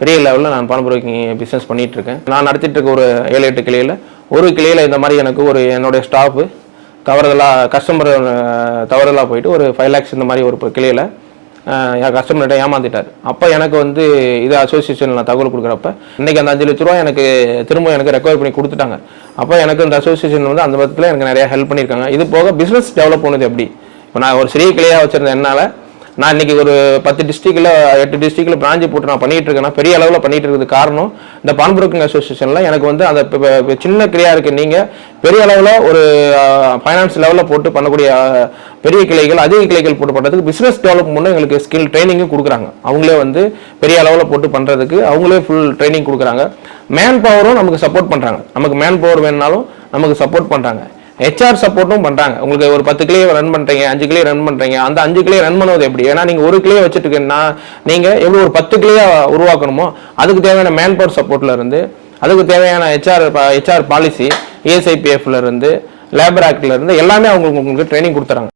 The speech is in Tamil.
பெரிய லெவலில் நான் பண புரோக்கிங் பிஸ்னஸ் பண்ணிகிட்ருக்கேன் இருக்கேன் நான் நடத்திட்டு இருக்க ஒரு ஏழு எட்டு கிளையில் ஒரு கிளையில் இந்த மாதிரி எனக்கு ஒரு என்னுடைய ஸ்டாஃபு தவறுதலாக கஸ்டமர் தவறுதலாக போயிட்டு ஒரு ஃபைவ் லேக்ஸ் இந்த மாதிரி ஒரு கிளையில் என் கஸ்டமர்கிட்ட ஏமாந்துட்டார் அப்போ எனக்கு வந்து இது அசோசியேஷனில் நான் தகவல் கொடுக்குறப்ப இன்றைக்கி அந்த அஞ்சு லட்ச ரூபா எனக்கு திரும்ப எனக்கு ரெக்கவர் பண்ணி கொடுத்துட்டாங்க. அப்போ எனக்கு இந்த அசோசியேஷன் வந்து அந்த விதத்தில் எனக்கு நிறையா ஹெல்ப் பண்ணியிருக்காங்க. இது போக பிஸ்னஸ் டெவலப் பண்ணுது எப்படி? இப்போ நான் ஒரு சிறிய கிளையாக வச்சுருந்தேன். என்னால் நான் இன்னைக்கு ஒரு பத்து டிஸ்ட்ரிக்டில் எட்டு டிஸ்ட்ரிக்டில் பிராஞ்ச் போட்டு நான் பண்ணிட்டு இருக்கேன்னா பெரிய அளவில் பண்ணிட்டு இருக்கிறது காரணம் இந்த பான் புரோக்கிங் அசோசியேஷனில் எனக்கு வந்து அந்த சின்ன கிளையா இருக்கு நீங்கள் பெரிய அளவில் ஒரு ஃபைனான்ஸ் லெவலில் போட்டு பண்ணக்கூடிய பெரிய கிளைகள் அதிக கிளைகள் போட்டு பண்ணுறதுக்கு பிஸ்னஸ் டெவலப்மெண்ட்டும் எங்களுக்கு ஸ்கில் ட்ரைனிங்கும் கொடுக்குறாங்க. அவங்களே வந்து பெரிய அளவில் போட்டு பண்ணுறதுக்கு அவங்களே ஃபுல் ட்ரைனிங் கொடுக்குறாங்க. மேன் பவரும் நமக்கு சப்போர்ட் பண்ணுறாங்க நமக்கு மேன் பவர் வேணுனாலும் நமக்கு சப்போர்ட் பண்ணுறாங்க ஹெச்ஆர் சப்போர்ட்டும் பண்றாங்க. உங்களுக்கு ஒரு பத்து கிளியை ரன் பண்றீங்க அஞ்சு கிளியை ரன் பண்றீங்க. அந்த அஞ்சு கிளியை ரன் பண்ணுவது எப்படி? ஏன்னா நீங்க ஒரு கிளியை வச்சுட்டு நீங்கள் நீங்க ஒரு பத்து கிளியா உருவாக்கணுமோ அதுக்கு தேவையான மேன் பவர் சப்போர்ட்ல இருந்து அதுக்கு தேவையான ஹெச்ஆர் ஹெச்ஆர் பாலிசி ஏஎஸ்ஐபிஎஃப்ல இருந்து லேபர் ஆக்ட்ல இருந்து எல்லாமே அவங்க உங்களுக்கு ட்ரைனிங் கொடுத்துறாங்க.